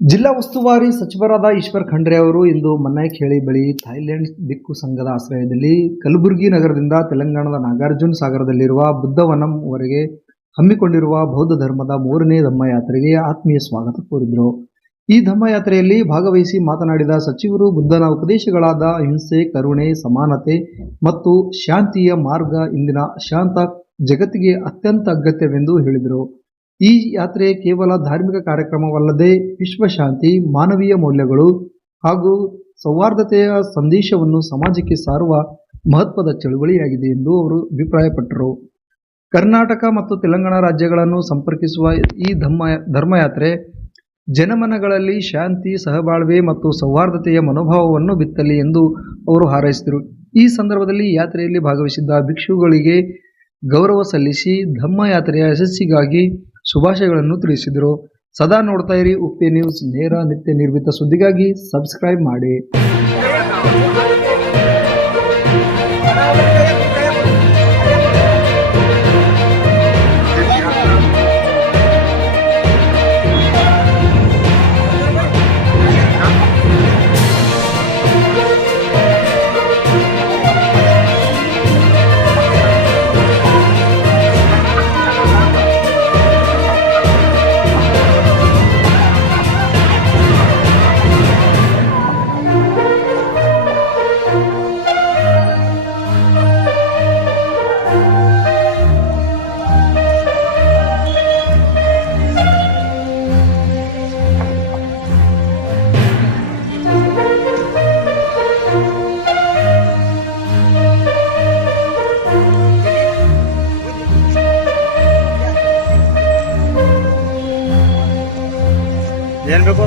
ಜಿಲ್ಲಾ ಉಸ್ತುವಾರಿ ಸಚಿವರಾದ ಈಶ್ವರ್ ಖಂಡ್ರೆ ಅವರು ಇಂದು ಮನ್ನಾಯಖೇಳಿ ಬಳಿ ಥಾಯ್ಲೆಂಡ್ ಭಿಕ್ಷು ಸಂಘದ ಆಶ್ರಯದಲ್ಲಿ ಕಲಬುರಗಿ ನಗರದಿಂದ ತೆಲಂಗಾಣದ ನಾಗಾರ್ಜುನ ಸಾಗರದಲ್ಲಿರುವ ಬುದ್ಧವನಂ ವರೆಗೆ ಹಮ್ಮಿಕೊಂಡಿರುವ ಬೌದ್ಧ ಧರ್ಮದ 3ನೇ ಧಮ್ಮಯಾತ್ರೆಗೆ ಆತ್ಮೀಯ ಸ್ವಾಗತ ಕೋರಿದರು. ಈ ಧಮ್ಮಯಾತ್ರೆಯಲ್ಲಿ ಭಾಗವಹಿಸಿ ಮಾತನಾಡಿದ ಸಚಿವರು, ಬುದ್ಧನ ಉಪದೇಶಗಳಾದ ಅಹಿಂಸೆ, ಕರುಣೆ, ಸಮಾನತೆ ಮತ್ತು ಶಾಂತಿಯ ಮಾರ್ಗ ಇಂದಿನ ಶಾಂತ ಜಗತ್ತಿಗೆ ಅತ್ಯಂತ ಅಗತ್ಯವೆಂದು ಹೇಳಿದರು. ಈ ಯಾತ್ರೆ ಕೇವಲ ಧಾರ್ಮಿಕ ಕಾರ್ಯಕ್ರಮವಲ್ಲದೆ ವಿಶ್ವಶಾಂತಿ, ಮಾನವೀಯ ಮೌಲ್ಯಗಳು ಹಾಗೂ ಸೌಹಾರ್ದತೆಯ ಸಂದೇಶವನ್ನು ಸಮಾಜಕ್ಕೆ ಸಾರುವ ಮಹತ್ವದ ಚಳುವಳಿಯಾಗಿದೆ ಎಂದು ಅವರು ಅಭಿಪ್ರಾಯಪಟ್ಟರು. ಕರ್ನಾಟಕ ಮತ್ತು ತೆಲಂಗಾಣ ರಾಜ್ಯಗಳನ್ನು ಸಂಪರ್ಕಿಸುವ ಈ ಧರ್ಮಯಾತ್ರೆ ಜನಮನಗಳಲ್ಲಿ ಶಾಂತಿ, ಸಹಬಾಳ್ವೆ ಮತ್ತು ಸೌಹಾರ್ದತೆಯ ಮನೋಭಾವವನ್ನು ಬಿತ್ತಲಿ ಎಂದು ಅವರು ಹಾರೈಸಿದರು. ಈ ಸಂದರ್ಭದಲ್ಲಿ ಯಾತ್ರೆಯಲ್ಲಿ ಭಾಗವಹಿಸಿದ್ದ ಭಿಕ್ಷುಗಳಿಗೆ ಗೌರವ ಸಲ್ಲಿಸಿ ಧಮ್ಮಯಾತ್ರೆಯ ಯಶಸ್ಸಿಗಾಗಿ ಶುಭಾಶಯಗಳನ್ನು ತಿಳಿಸಿದರು. ಸದಾ ನೋಡ್ತಾ ಇರಿ ಉಪ್ಪೆ ನ್ಯೂಸ್, ನೇರ ನಿತ್ಯ ನಿರ್ಮಿತ ಸುದ್ದಿಗಾಗಿ ಸಬ್ಸ್ಕ್ರೈಬ್ ಮಾಡಿ. ಏನ್ ಬೇಕು